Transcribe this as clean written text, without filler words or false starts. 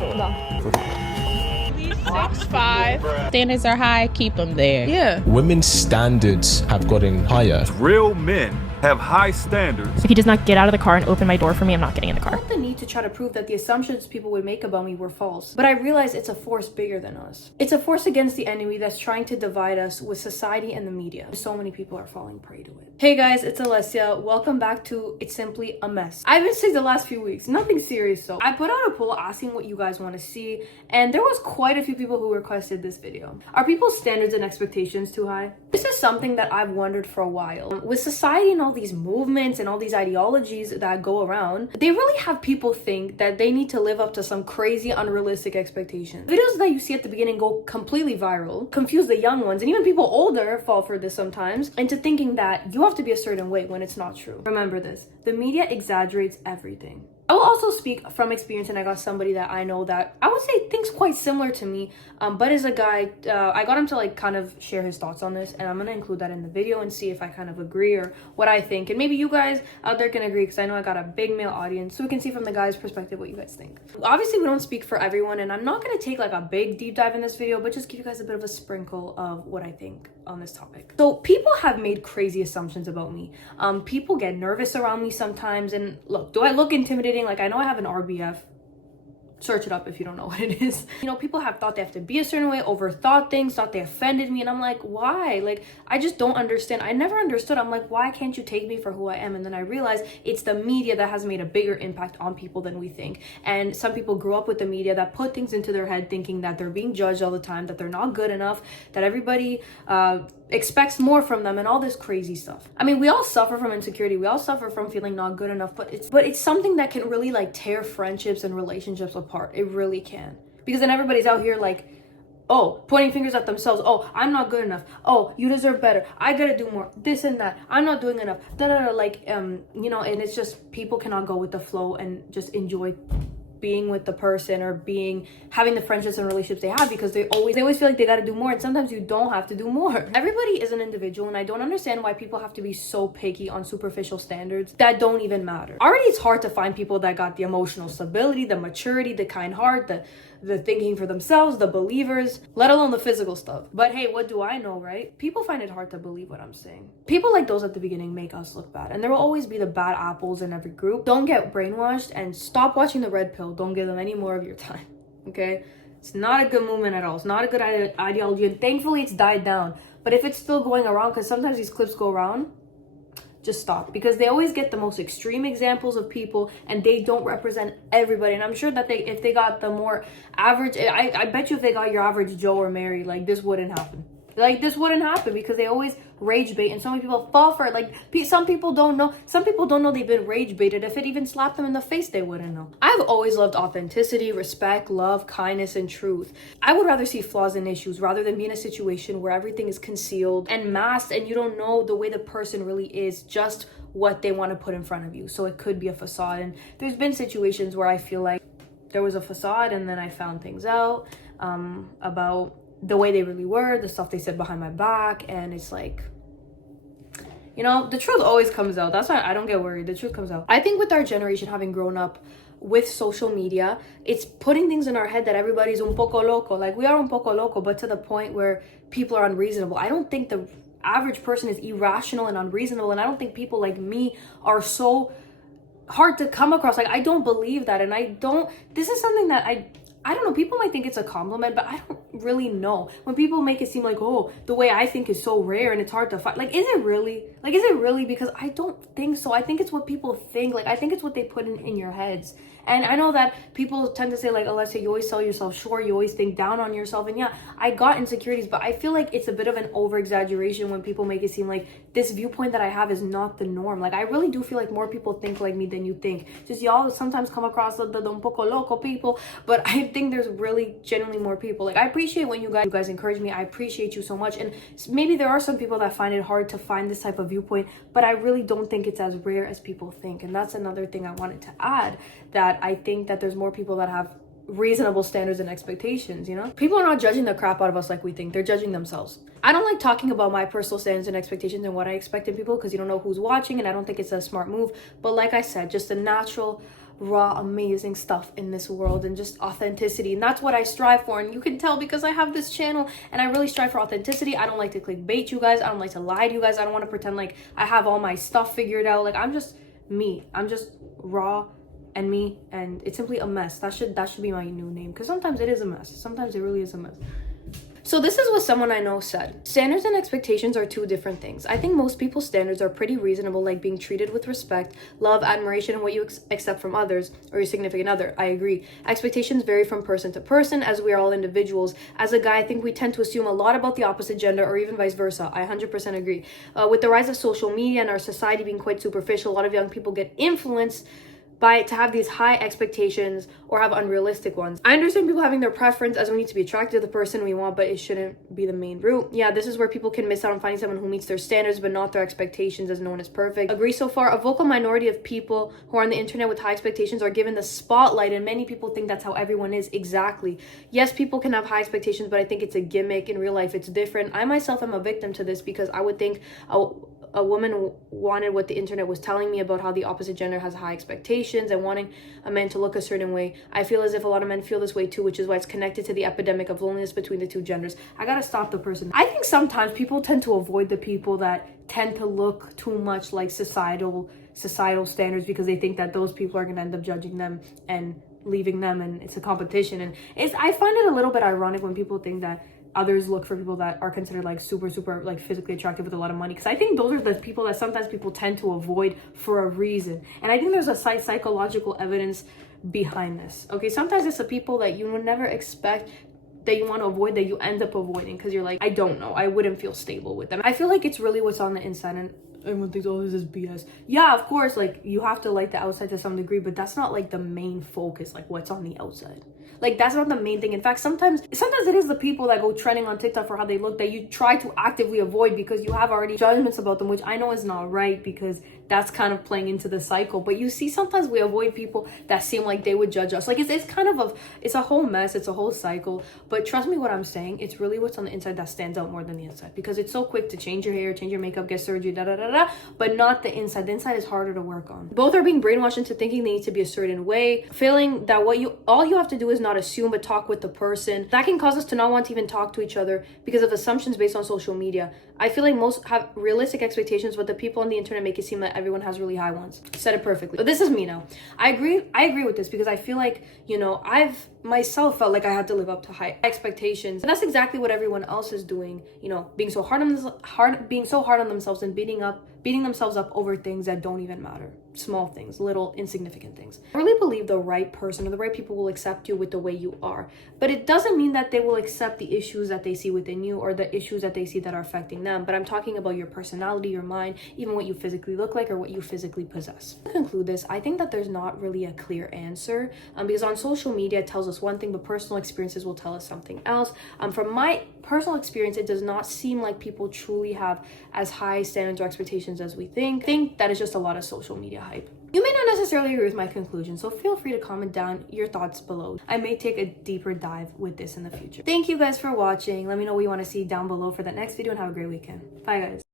6'5". Standards are high, keep them there. Yeah. Women's standards have gotten higher. Real men have high standards. If he does not get out of the car and open my door for me, I'm not getting in the car. I felt the need to try to prove that the assumptions people would make about me were false. But I realized it's a force bigger than us. It's a force against the enemy that's trying to divide us with society and the media. So many people are falling prey to it. Hey guys, it's Alessia. Welcome back to It's Simply a Mess. I've been sick the last few weeks. Nothing serious though. I put out a poll asking what you guys want to see, and there was quite a few people who requested this video. Are people's standards and expectations too high? This is something that I've wondered for a while. With society and all these movements and all these ideologies that go around, they really have people think that they need to live up to some crazy unrealistic expectations. Videos that you see at the beginning go completely viral, confuse the young ones, and even people older fall for this sometimes, into thinking that you have to be a certain way when it's not true. Remember this, the media exaggerates everything. I will also speak from experience, and I got somebody that I know that I would say thinks quite similar to me, but is a guy. I got him to like kind of share his thoughts on this, and I'm gonna include that in the video and see if I kind of agree or what I think, and maybe you guys out there can agree, because I know I got a big male audience, so we can see from the guy's perspective what you guys think. Obviously, we don't speak for everyone, and I'm not gonna take like a big deep dive in this video, but just give you guys a bit of a sprinkle of what I think on this topic. So people have made crazy assumptions about me. People get nervous around me sometimes, and look, do I look intimidating? Like, I know I have an RBF. Search it up if you don't know what it is. You know, people have thought they have to be a certain way, overthought things, thought they offended me, and I'm like, why? Like, I just don't understand. I never understood. I'm like, why can't you take me for who I am? And then I realized it's the media that has made a bigger impact on people than we think. And some people grew up with the media that put things into their head thinking that they're being judged all the time, that they're not good enough, that everybody expects more from them, and all this crazy stuff. I mean, we all suffer from insecurity. We all suffer from feeling not good enough, but it's something that can really like tear friendships and relationships apart. It really can. Because then everybody's out here like, oh, pointing fingers at themselves. Oh, I'm not good enough. Oh, you deserve better. I gotta do more. This and that. I'm not doing enough. Like, you know, and it's just people cannot go with the flow and just enjoy being with the person or having the friendships and relationships they have, because they always feel like they got to do more, and sometimes you don't have to do more. Everybody is an individual, and I don't understand why people have to be so picky on superficial standards that don't even matter. Already it's hard to find people that got the emotional stability, the maturity, the kind heart, the thinking for themselves, the believers, let alone the physical stuff. But hey, what do I know, right? People find it hard to believe what I'm saying. People like those at the beginning make us look bad, and there will always be the bad apples in every group. Don't get brainwashed and stop watching the red pill. Don't give them any more of your time, okay? It's not a good movement at all. It's not a good ideology, and thankfully it's died down. But if it's still going around, because sometimes these clips go around, just stop, because they always get the most extreme examples of people, and they don't represent everybody. And I'm sure that if they got the more average, I bet you if they got your average Joe or Mary, like, this wouldn't happen. Like, this wouldn't happen, because they always rage bait, and so many people fall for it. Like, some people don't know they've been rage baited. If it even slapped them in the face, they wouldn't know. I've always loved authenticity, respect, love, kindness, and truth. I would rather see flaws and issues rather than be in a situation where everything is concealed and masked, and you don't know the way the person really is, just what they want to put in front of you. So it could be a facade. And there's been situations where I feel like there was a facade, and then I found things out about the way they really were, the stuff they said behind my back, and it's like, you know, the truth always comes out. That's why I don't get worried. The truth comes out. I think with our generation having grown up with social media, it's putting things in our head that everybody's un poco loco. Like, we are un poco loco, but to the point where people are unreasonable. I don't think the average person is irrational and unreasonable, and I don't think people like me are so hard to come across. Like, I don't believe that, and this is something that I don't know, people might think it's a compliment, but I don't really know. When people make it seem like, oh, the way I think is so rare and it's hard to find. Like, is it really? Like, is it really? Because I don't think so. I think it's what people think. Like, I think it's what they put in your heads. And I know that people tend to say, like, Alessia, you always sell yourself short. You always think down on yourself. And yeah, I got insecurities, but I feel like it's a bit of an over-exaggeration when people make it seem like this viewpoint that I have is not the norm. Like, I really do feel like more people think like me than you think. Just y'all sometimes come across the un poco loco people, but I think there's really genuinely more people. Like, I appreciate when you guys encourage me. I appreciate you so much. And maybe there are some people that find it hard to find this type of viewpoint, but I really don't think it's as rare as people think. And that's another thing I wanted to add, that I think that there's more people that have reasonable standards and expectations, you know? People are not judging the crap out of us like we think. They're judging themselves. I don't like talking about my personal standards and expectations and what I expect in people, because you don't know who's watching, and I don't think it's a smart move. But like I said, just a natural raw, amazing stuff in this world and just authenticity. And that's what I strive for. And you can tell because I have this channel and I really strive for authenticity. I don't like to clickbait you guys. I don't like to lie to you guys. I don't want to pretend like I have all my stuff figured out. Like, I'm just me. I'm just raw and me, and it's simply a mess. That should be my new name, because sometimes it is a mess. Sometimes it really is a mess. So this is what someone I know said. Standards and expectations are two different things. I think most people's standards are pretty reasonable, like being treated with respect, love, admiration, and what you accept from others or your significant other. I agree. Expectations vary from person to person, as we are all individuals. As a guy, I think we tend to assume a lot about the opposite gender, or even vice versa. I 100% agree. With the rise of social media and our society being quite superficial, a lot of young people get influenced to have these high expectations or have unrealistic ones. I understand people having their preference, as we need to be attracted to the person we want, but it shouldn't be the main route. Yeah, this is where people can miss out on finding someone who meets their standards but not their expectations, as no one is perfect. Agree so far. A vocal minority of people who are on the internet with high expectations are given the spotlight, and many people think that's how everyone is. Exactly. Yes, people can have high expectations, but I think it's a gimmick. In real life, it's different. I myself am a victim to this, because I would think a woman wanted what the internet was telling me about how the opposite gender has high expectations and wanting a man to look a certain way. I feel as if a lot of men feel this way too, which is why it's connected to the epidemic of loneliness between the two genders. I gotta stop the person. I think sometimes people tend to avoid the people that tend to look too much like societal standards, because they think that those people are gonna end up judging them and leaving them, and it's a competition. And I find it a little bit ironic when people think that others look for people that are considered like super like physically attractive with a lot of money, because I think those are the people that sometimes people tend to avoid for a reason. And I think there's a psychological evidence behind this. Okay, sometimes it's the people that you would never expect, that you want to avoid, that you end up avoiding, because you're like, I don't know, I wouldn't feel stable with them. I feel like it's really what's on the inside, and everyone thinks, oh, this is BS. Yeah, of course, like, you have to like the outside to some degree, but that's not like the main focus, like what's on the outside. Like, that's not the main thing. In fact, sometimes it is the people that go trending on TikTok for how they look that you try to actively avoid, because you have already judgments about them, which I know is not right, because that's kind of playing into the cycle. But you see, sometimes we avoid people that seem like they would judge us. Like, it's kind of it's a whole mess. It's a whole cycle. But trust me what I'm saying, it's really what's on the inside that stands out more than the inside, because it's so quick to change your hair, change your makeup, get surgery, but not the inside. The inside is harder to work on. Both are being brainwashed into thinking they need to be a certain way, feeling that all you have to do is not assume but talk with the person. That can cause us to not want to even talk to each other because of assumptions based on social media. I feel like most have realistic expectations, but the people on the internet make it seem like everyone has really high ones. Said it perfectly. But this is me now. I agree with this, because I feel like, I've myself felt like I had to live up to high expectations. And that's exactly what everyone else is doing, being so hard on themselves and beating themselves up over things that don't even matter. Small things, little insignificant things. I really believe the right person or the right people will accept you with the way you are, but it doesn't mean that they will accept the issues that they see within you or the issues that they see that are affecting them. But I'm talking about your personality, your mind, even what you physically look like or what you physically possess. To conclude this, I think that there's not really a clear answer, because on social media it tells us one thing, but personal experiences will tell us something else. From my personal experience, it does not seem like people truly have as high standards or expectations as we think. I think that is just a lot of social media hype. You may not necessarily agree with my conclusion, so feel free to comment down your thoughts below. I may take a deeper dive with this in the future. Thank you guys for watching. Let me know what you want to see down below for the next video, and have a great weekend. Bye guys.